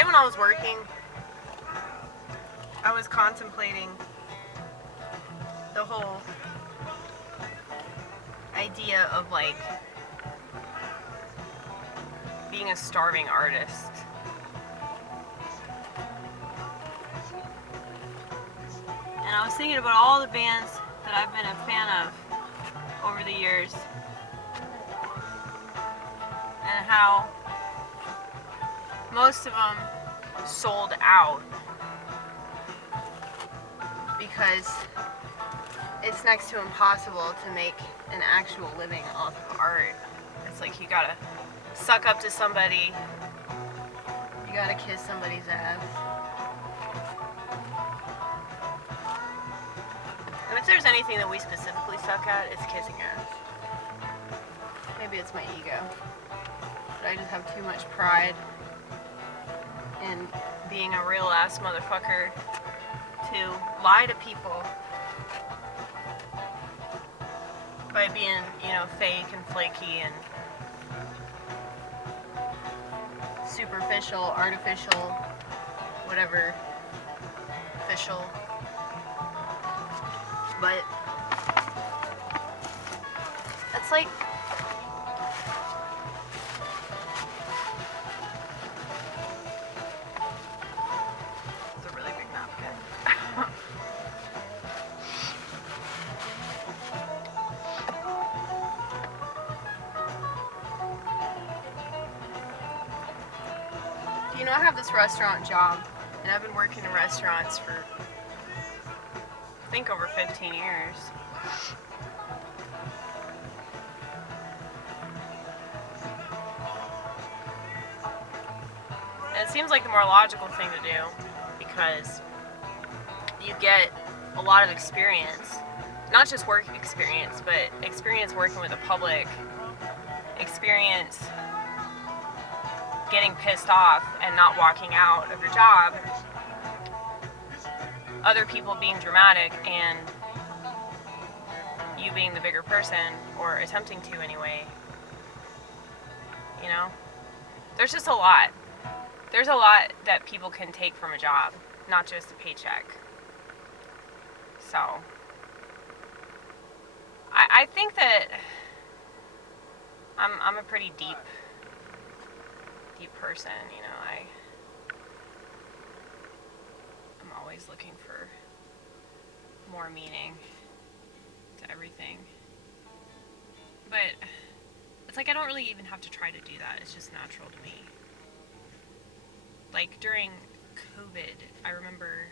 Today when I was working, I was contemplating the whole idea of like being a starving artist. And I was thinking about all the bands that I've been a fan of over the years and how most of them sold out because it's next to impossible to make an actual living off of art. It's like you gotta suck up to somebody, you gotta kiss somebody's ass. And if there's anything that we specifically suck at, it's kissing ass. Maybe it's my ego, but I just have too much pride in being a real ass motherfucker to lie to people by being, fake and flaky and superficial, artificial, whatever, official. But it's like it's a really big napkin. I have this restaurant job, and I've been working in restaurants for, I think, over 15 years. And it seems like the more logical thing to do, because you get a lot of experience, not just work experience, but experience working with the public, experience getting pissed off and not walking out of your job, other people being dramatic and you being the bigger person, or attempting to anyway. There's just a lot. There's a lot that people can take from a job, not just a paycheck. So I think that I'm a pretty deep person, I'm always looking for more meaning to everything. But it's like I don't really even have to try to do that. It's just natural to me. Like during COVID, I remember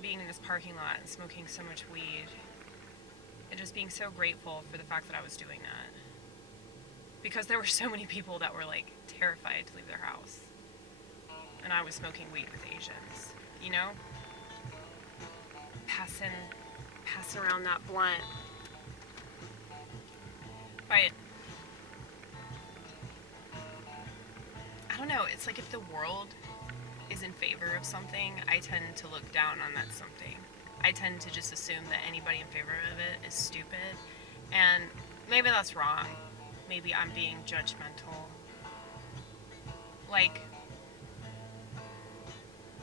being in this parking lot and smoking so much weed and just being so grateful for the fact that I was doing that. Because there were so many people that were like terrified to leave their house. And I was smoking weed with Asians, Passing around that blunt. But I don't know, it's like if the world is in favor of something, I tend to look down on that something. I tend to just assume that anybody in favor of it is stupid. And maybe that's wrong. Maybe I'm being judgmental. Like,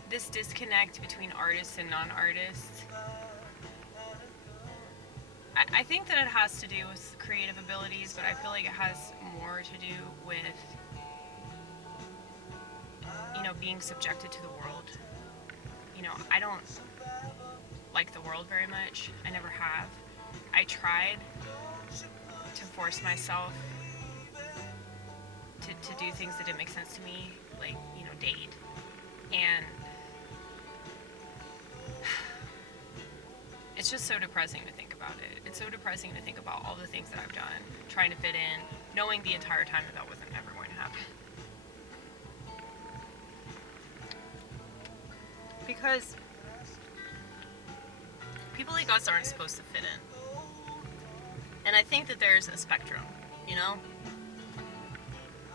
this disconnect between artists and non-artists, I think that it has to do with creative abilities, but I feel like it has more to do with, being subjected to the world. I don't like the world very much. I never have. I tried to force myself to do things that didn't make sense to me, like, date. And it's just so depressing to think about it. It's so depressing to think about all the things that I've done, trying to fit in, knowing the entire time that wasn't ever going to happen. Because people like us aren't supposed to fit in. And I think that there's a spectrum,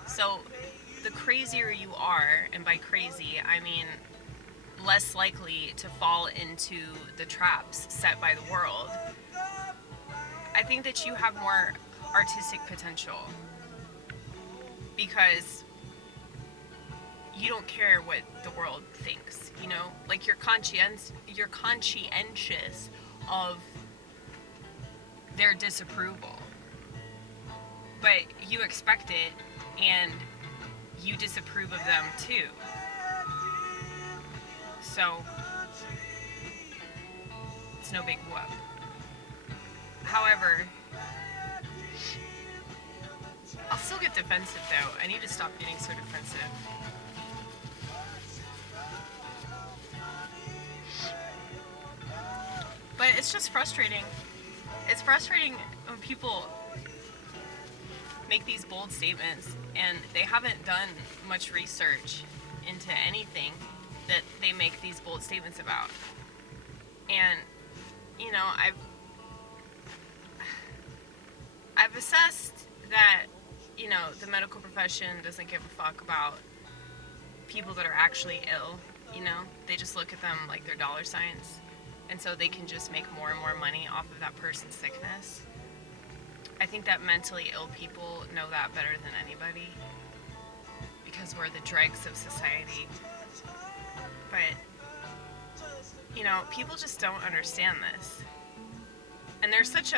So the crazier you are, and by crazy, I mean less likely to fall into the traps set by the world, I think that you have more artistic potential. Because you don't care what the world thinks, you know? Like you're conscientious of their disapproval. But you expect it and you disapprove of them too. So it's no big whoop. However, I'll still get defensive though. I need to stop getting so defensive. But it's just frustrating. It's frustrating when people make these bold statements and they haven't done much research into anything that they make these bold statements about. And, you know, I've assessed that, you know, the medical profession doesn't give a fuck about people that are actually ill, you know? They just look at them like they're dollar signs. And so they can just make more and more money off of that person's sickness. I think that mentally ill people know that better than anybody because we're the dregs of society. But, you know, people just don't understand this. And there's such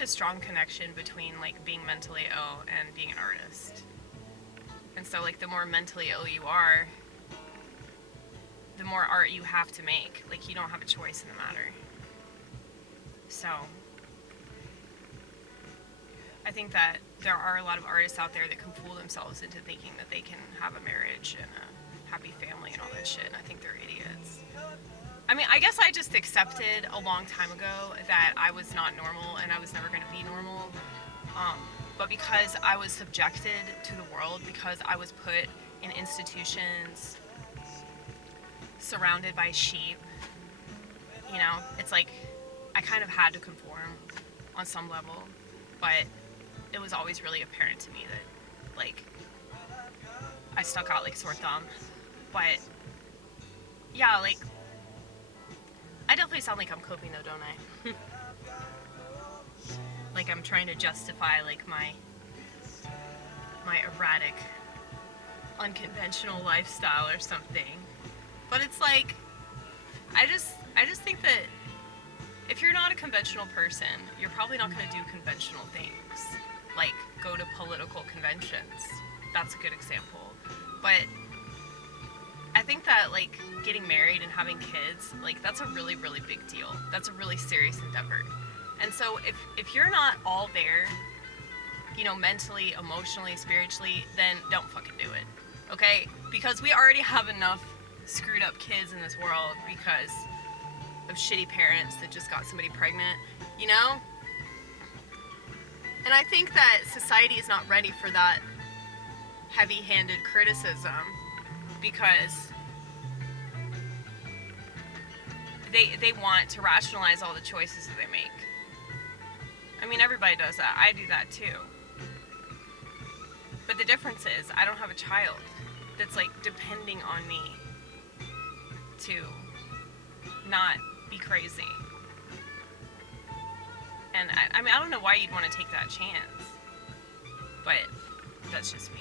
a strong connection between like being mentally ill and being an artist. And so like the more mentally ill you are, the more art you have to make. Like you don't have a choice in the matter. So I think that there are a lot of artists out there that can fool themselves into thinking that they can have a marriage and a happy family and all that shit, and I think they're idiots. I mean, I guess I just accepted a long time ago that I was not normal and I was never going to be normal. But because I was subjected to the world, because I was put in institutions surrounded by sheep, you know, it's like I kind of had to conform on some level, but it was always really apparent to me that, like, I stuck out like sore thumb. But, yeah, like, I definitely sound like I'm coping though, don't I? Like I'm trying to justify like my erratic, unconventional lifestyle or something. But it's like, I just think that if you're not a conventional person, you're probably not going to do conventional things. Like go to political conventions. That's a good example. But I think that like getting married and having kids, like that's a really, really big deal. That's a really serious endeavor. And so if you're not all there, you know, mentally, emotionally, spiritually, then don't fucking do it. Okay? Because we already have enough screwed up kids in this world because of shitty parents that just got somebody pregnant, you know? And I think that society is not ready for that heavy-handed criticism because they want to rationalize all the choices that they make. I mean, everybody does that. I do that too. But the difference is, I don't have a child that's like depending on me to not be crazy. And I mean, I don't know why you'd want to take that chance, but that's just me.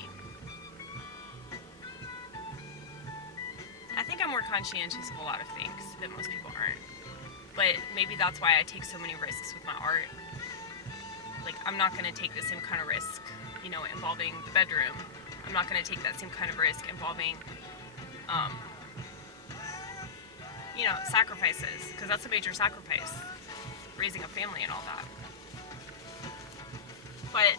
I think I'm more conscientious of a lot of things that most people aren't. But maybe that's why I take so many risks with my art. Like, I'm not going to take the same kind of risk, you know, involving the bedroom. I'm not going to take that same kind of risk involving, you know, sacrifices. Because that's a major sacrifice. Raising a family and all that. But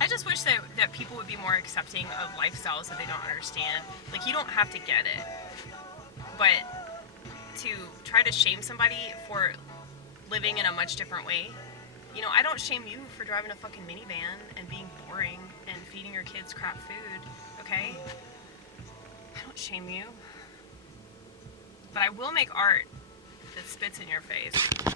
I just wish that people would be more accepting of lifestyles that they don't understand. Like, you don't have to get it. But to try to shame somebody for living in a much different way, you know, I don't shame you for driving a fucking minivan and being boring and feeding your kids crap food, okay? I don't shame you. But I will make art that spits in your face.